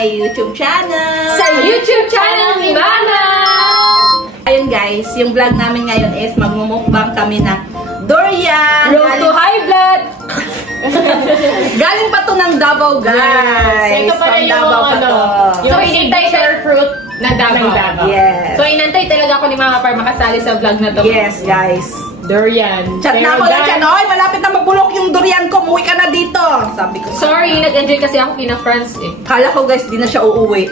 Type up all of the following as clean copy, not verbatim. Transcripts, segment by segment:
my YouTube channel. Sa YouTube channel ni Mama! Ayun guys, yung vlog namin ngayon is magmumukbang kami ng durian. Road to high blood! Galing pa to ng Davao, guys. Ito pala yung hinintay share fruit na Davao. Yes. So, inantay talaga ako ni Mama para makasali sa vlog na to. Yes, guys. Durian. Chat na ako lang dyan. Oy, malapit na magbulok yung durian ko. Umuwi ka na dito. Sabi ko. Sorry, nag-enjoy kasi ako kina friends eh. Kala ko guys, di na siya uuwi.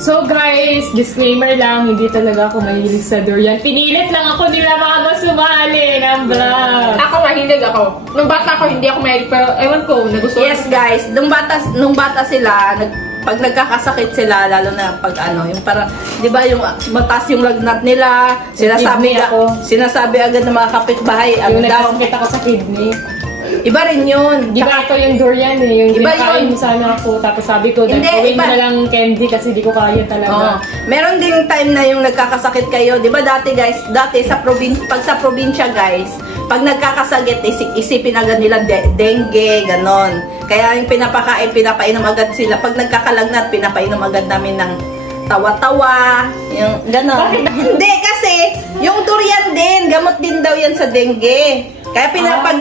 So guys, disclaimer lang, hindi talaga ako mahilig sa durian. Pinilit lang ako nila Mama sumali ng vlog. Ako mahilig ako. Nung bata ako, hindi ako mahilig. Pero ewan ko, nagustuhan. Yes guys, nung bata sila, pag nagkakasakit sila, lalo na pag ano, yung parang, di ba yung mataas yung lagnat nila, sinasabi agad ng mga kapitbahay, yung nagkasakit ako sa kidney. Iba rin yun. Di ba ito yung durian eh, yung iba kinakain mo sana ako, tapos sabi ko, gawin mo na lang candy kasi di ko kaya talaga. Meron ding time na yung nagkakasakit kayo, di ba dati guys, pag sa probinsya guys, pag nagkakasakit, isipin agad nila dengue, ganon. Kaya yung pinapainom agad sila. Pag nagkakalagnat, pinapainom agad namin ng tawa-tawa, yung ganon. Hindi, kasi yung durian din, gamot din daw yan sa dengue. Kaya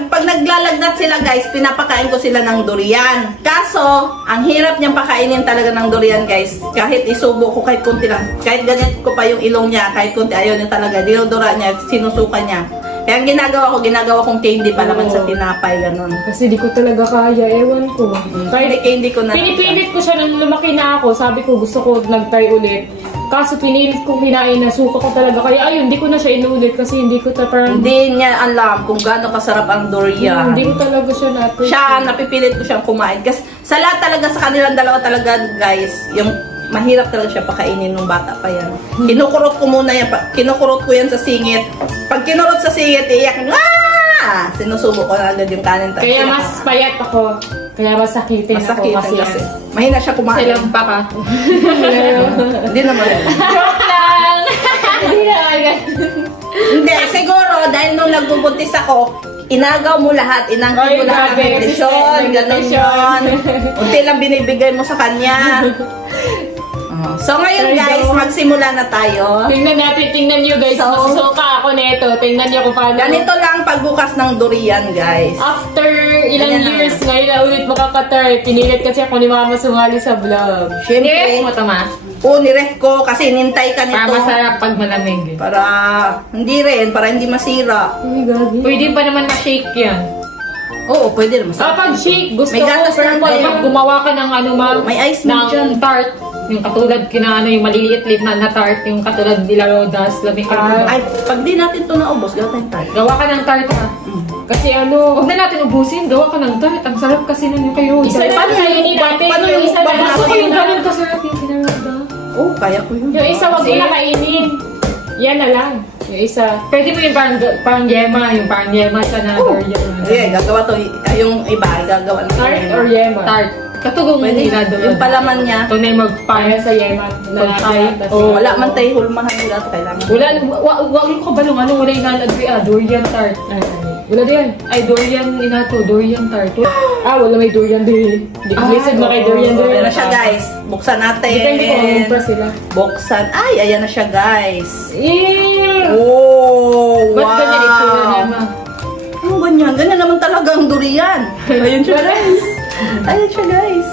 pag naglalagnat sila guys, pinapakain ko sila ng durian. Kaso, ang hirap niyang pakainin talaga ng durian guys. Kahit isubo ko, kahit konti lang. Kahit ganyan ko pa yung ilong niya, kahit konti, ayaw niya talaga. Dinodora niya, sinusuka niya. Kaya ang ginagawa kong candy pa naman sa tinapay, gano'n. Kasi di ko talaga kaya, ewan ko. Kahit candy ko na. Pinipilit ko siya nung lumaki na ako. Sabi ko, gusto ko nag-try ulit. Kaso pinilit kong hinain na suka ko talaga. Kaya ayun, hindi ko na siya inulit kasi hindi ko parang... Hindi niya alam kung gaano kasarap ang durian. Hindi ko talaga siya na-appreciate. Siya, napipilit ko siyang kumain. Kasi sa lahat talaga, sa kanilang dalawa talaga guys, yung mahirap talaga siya pakainin nung bata pa yan. Kinukurot ko muna yan. Kinukurot ko yan sa singit. Pag kinurot sa singit, iyak. Sinusubo ko na agad yung kanin. Kaya mas payat ako. Kaya masakitin ako kasi mahina siya kumain. Silampa ka. Hindi naman. Joke lang! Hindi naman. Hindi, siguro dahil nung nagbubuntis ako, inagaw mo lahat, inangkin mo lahat ng nutrition, gano'n yun. Unti lang binibigay mo sa kanya. So ngayon guys, magsimula na tayo. Tingnan nyo guys, masusuka ako nito. Tingnan nyo kung paano. Ganito lang pagbukas ng durian guys. After ilang years, ngayon na ulit makakatry. Pinilit kasi ako ni Mama sumali sa vlog. Siyempre, mo tama? Oo, niref ko kasi nintay ka nito. Para masarap pag malamig. Para, para hindi masira. Pwede pa naman ma-shake yan. Oo, pwede naman. Kapag shake, gusto may gatas ko, pero pag gumawa ka ng may ice milk dyan. Tart. Yung katulad yung maliliit na tart, yung katulad nila Rodas, lamig ay, pag di natin ito naubos, gawa tayong tart. Gawa ka ng tart ha. Kasi huwag na natin ubusin, gawa ka ng tart. Ang sarap kasi nun yung kayo. Paano yung isa na gusto ko yung ganun kasarap yung kinaroda. Oo, kaya ko yun. Yung isa, wag mo na kainin. Yan na lang. Yung isa. Pwede mo yung parang yema, siya na durian. Okay, gagawa to. Yung iba, gagawa na. Tart or yema? Tart. Katugong nila doon. Yung palaman niya. Ito na yung magpaya sa yema. Wala man tayo hulmahan nila. Kailangan. Wag yung kabalong wala yung nanadri durian tart. Wala din. Ay, durian durian tart. Wala may durian din. Lisod na kay durian. Ayan na siya guys. Buksan natin. Hindi ko mag-impress sila. Buksan. Ay, ayan na siya guys. Oh, wow. Ba't ganyan itsura naman? Ano ganyan? Ganyan naman talaga ang durian. Ayun siya guys. Ayun siya guys.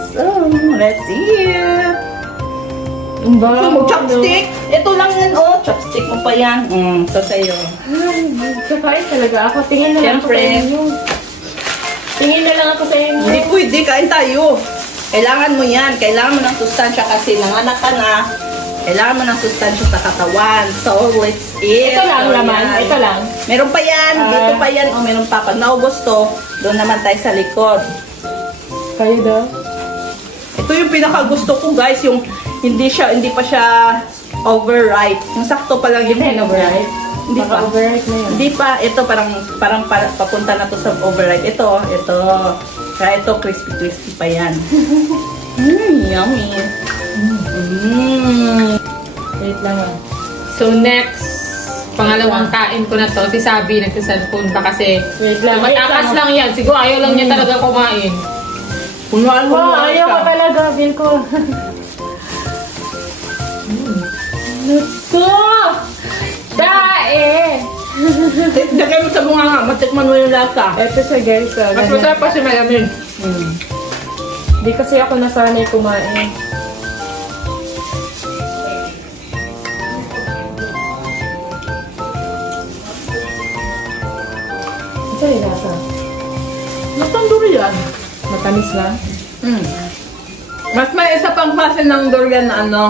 Let's see it. Chopstick. Ito lang yan. Chopstick mo pa yan. So sa'yo. Kakain talaga ako. Tingin na lang ako sa inyo. Tingin na lang ako sa inyo. Hindi pwede. Kain tayo. Kailangan mo yan. Kailangan mo ng sustansya kasi nanganak ka na. Kailangan mo ng sustansya sa katawan. So, let's eat. Ito lang naman. Ito lang. Meron pa yan. Dito pa yan. Meron pa. Pag naubos to, doon naman tayo sa likod. Kayo daw? Ito yung pinaka-gusto ko guys. Yung hindi pa siya overripe. Yung sakto pa lang yung overripe. Hindi pa. Overripe na yun. Hindi pa. Ito parang papunta na to sa overripe. Ito. Kaya ito crispy pa yan. Yummy. Wait lang So next, pangalawang kain ko na to. Si Sabi nagsa-cellphone pa kasi. Wait lang. Matakas lang yan. Siguro ayaw lang niya talaga kumain. Punuan mo Wow, ayaw ko talaga. Feel ko. Ito! Dae! Lagay mo sa bunga nga, matikman mo yung lasa. Ito siya guys. Mas masarap pa si Malamig. Hindi kasi ako nasanay kumain. Ito yung lasa. Masang durian. Matamis ba? Mas may isa pang klase ng durian na ano.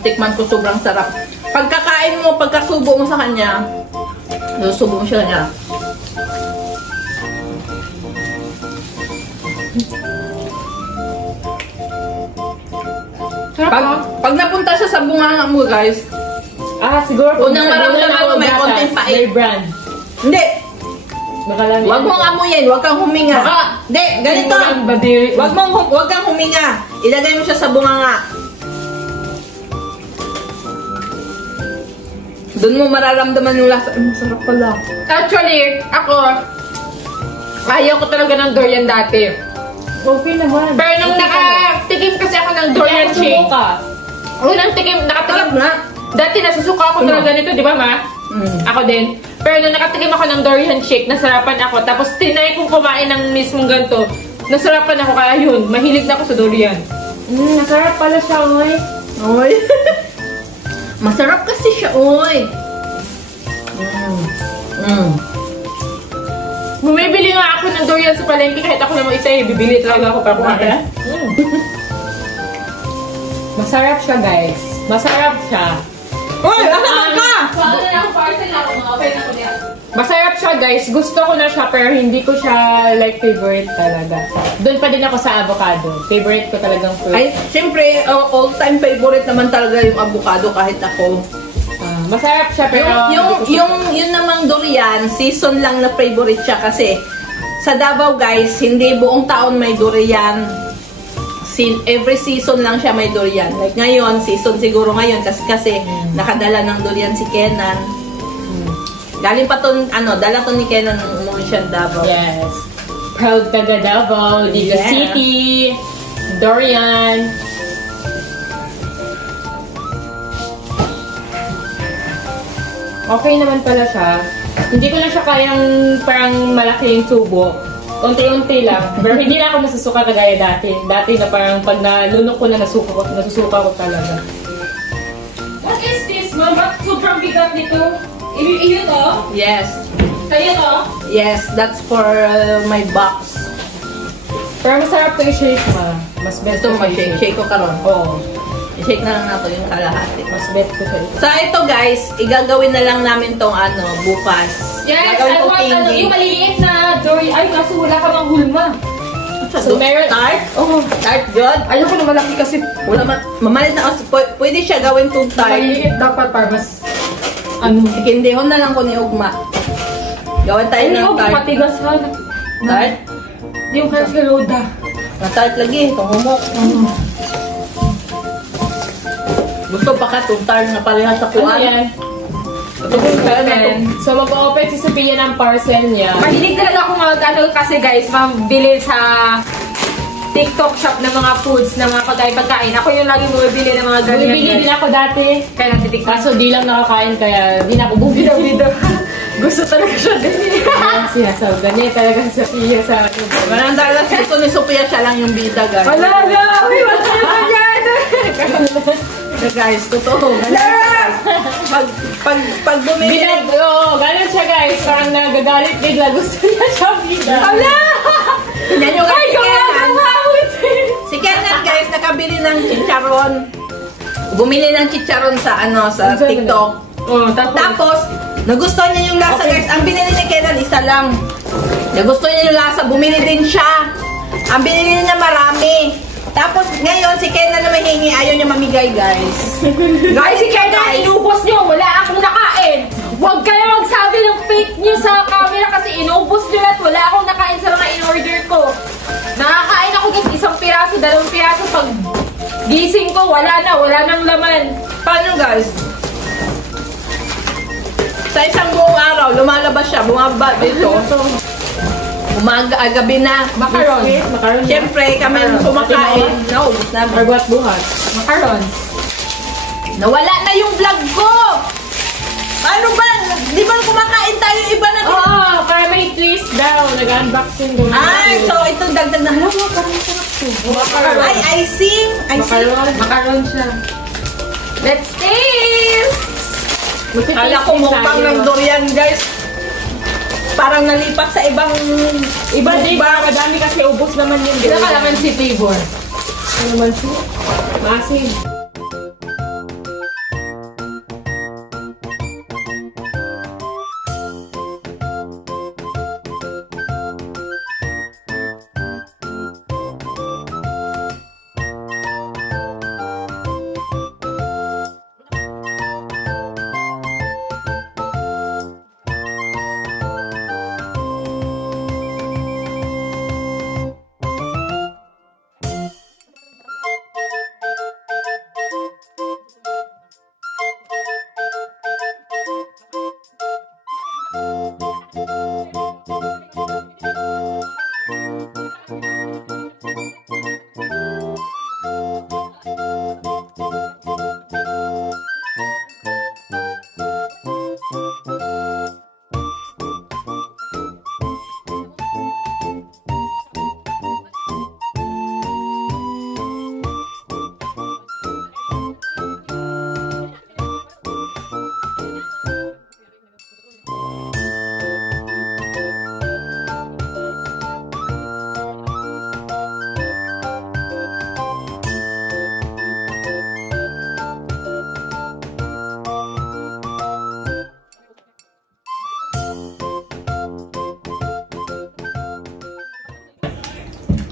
Tikman ko sobrang sarap. Pagkakain mo, pagkasubo mo sa kanya, susubo mo siya niya. Pag napunta siya sa bunganga mo, guys, Siguro unang maramdaman mo may konting pait. May brand. Hindi, Baka lang wag mong amuyin, wag kang huminga. Hindi, ganito. Wag kang huminga. Ilagay mo siya sa bunganga. Doon mo mararamdaman yung lasa. Ay, masarap pala. Actually, ako, ayaw ko talaga ng durian dati. Okay naman. Pero nung nakatikim kasi ako ng durian shake, unang tikim, nakatikim Sarap na. Dati nasusuka ako talaga nito, di ba ma? Ako din. Pero nung nakatikim ako ng durian shake, nasarapan ako. Tapos tinay kong kumain ng mismong ganito, nasarapan ako. Kaya yun, mahilig na ako sa durian. Masarap pala siya, oy. Oy. Masarap kasi siya, oy. Bumibili nga ako ng durian sa palengke kahit ako naman isa bibili talaga ako para kumain. Masarap siya, guys. Masarap siya. Oy, nasaan ka? Masarap siya, guys. Gusto ko na siya, pero hindi ko siya like favorite talaga. Doon pa din ako sa avocado. Favorite ko talagang fruit. Ay, siyempre, all-time favorite naman talaga yung avocado kahit ako. Masarap siya, pero Yung namang durian, season lang na favorite siya kasi sa Davao, guys, hindi buong taon may durian. Every season lang siya may durian. Like ngayon, season siguro ngayon kasi nakadala ng durian si Kenan. Galing pa to, dala to ni Kenan nung umuwi siya Davao. yes. Proud taga Davao, Liga Yeah. City, durian. Okay naman pala siya. Hindi ko na siya kayang parang malaking tubo. Unti-unti lang. Pero hindi na ako nasusuka kagaya dati. Dati na parang pag nalunok ko na nasusuka ko talaga. What is this, ma'am? Ba't sobrang bigat nito? Iyo to? Yes. Kaya to? Yes, that's for my box. Pero masarap to i-shake, ma. Mas bet Ito, ko siya i-shake. shake ko karon. Oo. I-shake na lang nato yung kalahati. Mas bet ko siya i-shake. So, ito guys, igagawin na lang namin tong bukas. Yes, Gagawin I ko want candy. yung maliliit na dory. Ay, kaso wala ka mang hulma. So, meron... Tart? Oh, tart good. Ayoko na malaki kasi Wala mamalit na kasi pwede siya gawin tong tart. maliliit dapat para mas Ikindihon na lang ko ni Ugma. Gawin tayo ng tart. matigas ha. Tart? Hindi yung kahit karoda. Na tart lagi, itong humok. Gusto pa ka itong tart na parehas sa Ano kuwan? yan? So, mag-open si Sophia ng parcel niya. Mahilig talaga ako kasi guys, mabili sa TikTok shop ng mga foods, ng mga pagkain. Ako yung lagi bumibili ng mga ganyan. Bumibili din ako dati. Kaya natitikman. Kaso di lang nakakain kaya di na ako bumibili. Gusto talaga siya din. Sinasabi, ganyan talaga si Sophia sa akin. Walang dahil ito ni Sophia, siya lang yung bida, guys. Wala na! Uy, wala na yan! Guys, totoo. Pag bumili, Oo, ganun siya guys. Parang nagagalit bigla. Gusto niya siya bida. Wala! yan yung Ay, si Kenan. gumagawit! Si Kenan, guys, nakabili ng chicharon. Bumili ng chicharon sa sa TikTok. Oh, Tapos, nagustuhan niya yung lasa, guys. Ang binili ni Kenan, isa lang. Nagustuhan niya yung lasa, bumili din siya. Ang binili niya marami. Tapos, ngayon, si Kenan na mahingi, ayaw niya mamigay, guys. Guys, si Kenan, inubos niyo. Wala akong nakain. Huwag kayo magsabi ng fake news sa camera kasi inubos niyo at wala akong nakain sa mga in-order ko. Nakakain ako guys, 1 piraso, 2 piraso. Pag gising ko, wala nang laman. Paano, guys? Sa isang buong araw, lumalabas siya, bumaba dito. Umaga, gabi na. Macaron. Biscuit. Macaron. Siyempre, kami Macaron. kumakain. No, na. Or buhat-buhat. Macaron. Nawala na yung vlog ko! Ano ba? Di ba kumakain tayo iba na Oo, para may twist daw. Nag-unboxing daw. Ay, so itong dagdag na. Alam mo, parang masarap to. Macaron. Ay, I see. Macaron. Macaron siya. Let's taste! Kala ko mukbang ng durian, guys. Parang nalipat sa ibang Iba din. Madami kasi ubos naman yun. Pinakalamansi flavor. Ano naman siya? Masin.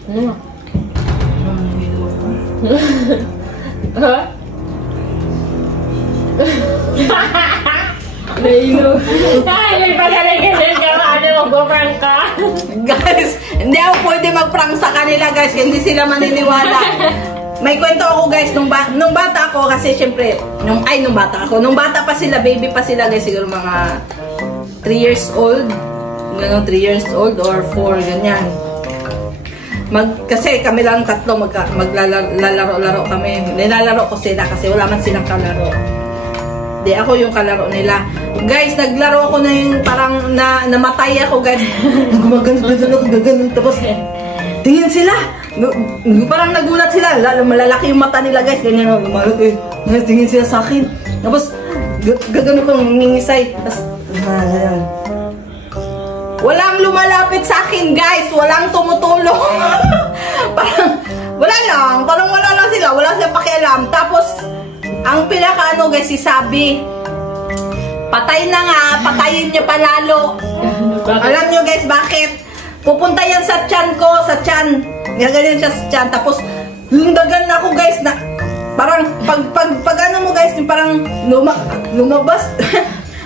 Ano? Ha? Nailo. Ay, may pagaling ka din ka. Ano, mag-prank ka? Guys, hindi ako pwede mag-prank sa kanila, guys. Hindi sila maniniwala. May kwento ako, guys, nung bata ako, kasi syempre, nung bata pa sila, baby pa sila, guys, siguro mga 3 years old. Ganun, 3 years old or 4, ganyan. Kasi kami lang tatlo maglalaro-laro kami. Nilalaro ko sila kasi wala man silang kalaro. Di ako yung kalaro nila. Guys, naglaro ako na yung parang namatay ako, guys. Gumagano. Tapos, tingin sila. Parang nagulat sila. Malalaki yung mata nila, guys. Ganyan, lumalaki. Tingin sila sa akin. Tapos, gagano kong nangingisay. Tapos, walang lumalapit sa akin, guys. Walang tumutulong. Parang, Parang wala lang sila. Wala silang pakialam. Tapos, ang pinaka guys, si Sabi, patay na nga. Patayin niya palalo. Alam niyo, guys, bakit? Pupunta yan sa tiyan ko. Sa tiyan. Gaganyan siya sa tiyan. Tapos, lundagan na ako, guys, na parang, pag ano mo, guys, parang lumabas.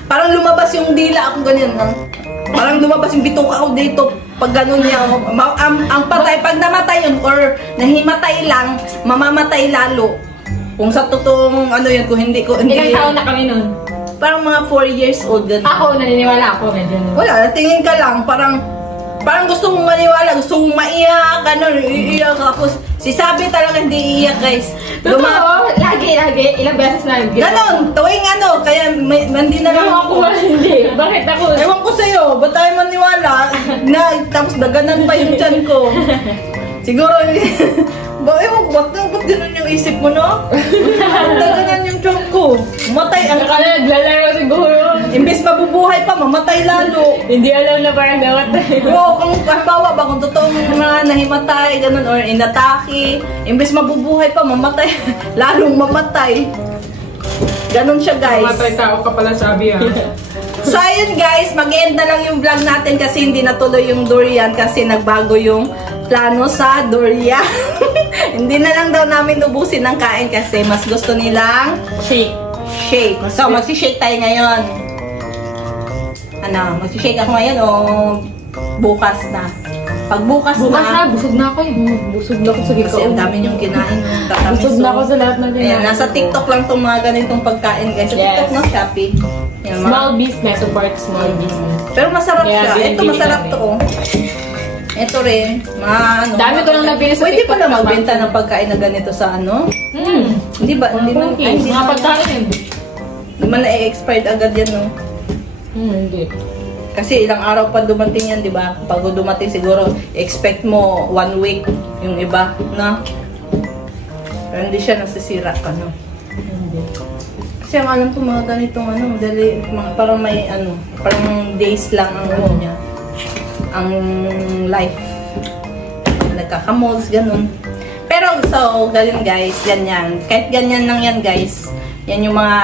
Parang lumabas yung dila ako, ganyan. Parang lumabas yung bituka ko dito. Pag gano'n niya, ang patay, pag namatay yun, or nahimatay lang, mamamatay lalo. Kung sa totoong ano yun, kung hindi ko, hindi. Ilang taon na kami nun? Parang mga 4 years old. Ganun. Ako, naniniwala ako, medyo. Wala, tingin ka lang, parang gusto mong maniwala, gusto mong maiyak, gano'n, iiyak ako. Si Sabi talaga hindi iiyak, guys. Totoo, lagi, ilang beses na yun. Ganon, tuwing ano, kaya hindi na lang ako. Hindi, bakit ako? Ewan ko sa'yo, ba't tayo maniwala? Tapos daganan pa yung tiyan ko. Siguro, ewan ko, ba't ganun yung isip mo, no? Daganan yung tiyan ko. Mamatay. Saka na naglalaro siguro. Imbes mabubuhay pa, mamatay lalo. Hindi alam na parang namatay. Oo, kung halimbawa ba, kung totoong mga nahimatay, ganun, or inatake, imbes mabubuhay pa, mamatay, lalong mamatay. Ganun siya, guys. Mamatay tao ka pala, Sabi, ha? So, ayun, guys, mag-end na lang yung vlog natin kasi hindi natuloy yung durian kasi nagbago yung plano sa durian. Hindi na lang daw namin ubusin ng kain kasi mas gusto nilang Shake. So, mag-shake tayo ngayon. Ano, mag-shake ako ngayon o bukas na? Pag bukas na, busog na ako eh. Busog na ako sa kasi ang dami yung kinain. Busog na ako sa lahat ng Ayan, kinain. nasa TikTok lang itong mga ganitong pagkain, guys. Sa Yes. TikTok na Shopee. Yan, Small business, support small business. pero masarap Yeah, siya. Ito, bili masarap namin. to, oh. Ito rin, Dami ko lang nabili sa pwede TikTok pala na magbenta bago. ng pagkain na ganito sa ano? Hindi ba? Hindi man, ay, hindi Mga man, pagkain. hindi man na-expired agad yan, no? Hindi. Kasi ilang araw pa dumating yan, di ba? Pag dumating siguro, expect mo 1 week yung iba, no? Pero hindi siya nasisira ka, no? Hindi. Kasi ang alam ko mga ganitong ano, dali, mga, parang may ano, parang days lang ang ano niya. Ang life. Nagkakamolds, ganun. Pero so, ganun guys, ganyan. Kahit ganyan lang yan guys. Yan yung mga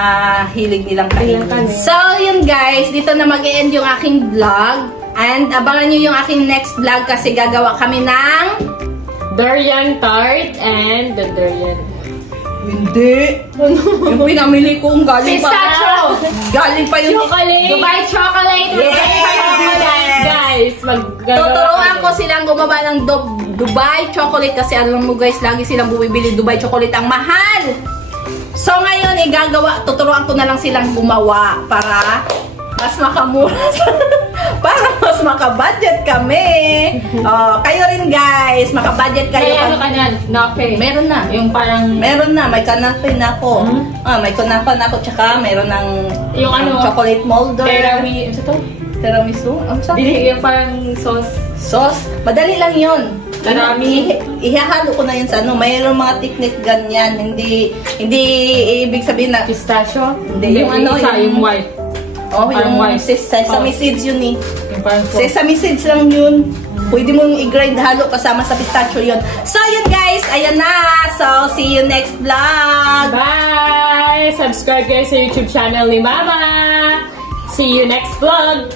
hilig nilang kainin. So, yun guys, dito na mag-e-end yung aking vlog. And abangan nyo yung aking next vlog kasi gagawa kami ng... Durian tart and the durian. Hindi. Yung pinamili kong galing pa. Pistachio! Galing pa yung... Chocolate! Dubai chocolate! Yes! Guys, Tuturuan ko silang gumawa ng Dubai chocolate kasi alam mo guys, lagi silang bumibili Dubai chocolate. Ang mahal! So ngayon, tuturuan ko na lang silang gumawa para mas makamura. Para mas makabudget kami. Kayo rin guys, makabudget kayo. May ano ka na? Nape. Meron na. Yung parang... Meron na, may kanape na ako. May kanape na ako, tsaka meron ng Yung ano? chocolate molder. Tiramisu. Ano to? Tiramisu? Ang sabi? Yung parang sauce. Sauce. Madali lang yun. Marami. Ihahalo ko na yun sa ano. Mayroong mga technique ganyan. Hindi ibig sabihin na... Pistachio? Hindi, yung ano, yung white. Oh, parang yung white. sesame seeds yun eh. Yung parang sauce. Sesame seeds lang yun. Pwede mong i-grind halo kasama sa pistachio yun. So yun guys, ayan na. So see you next vlog. Bye! Subscribe guys sa YouTube channel ni Mama. See you next vlog.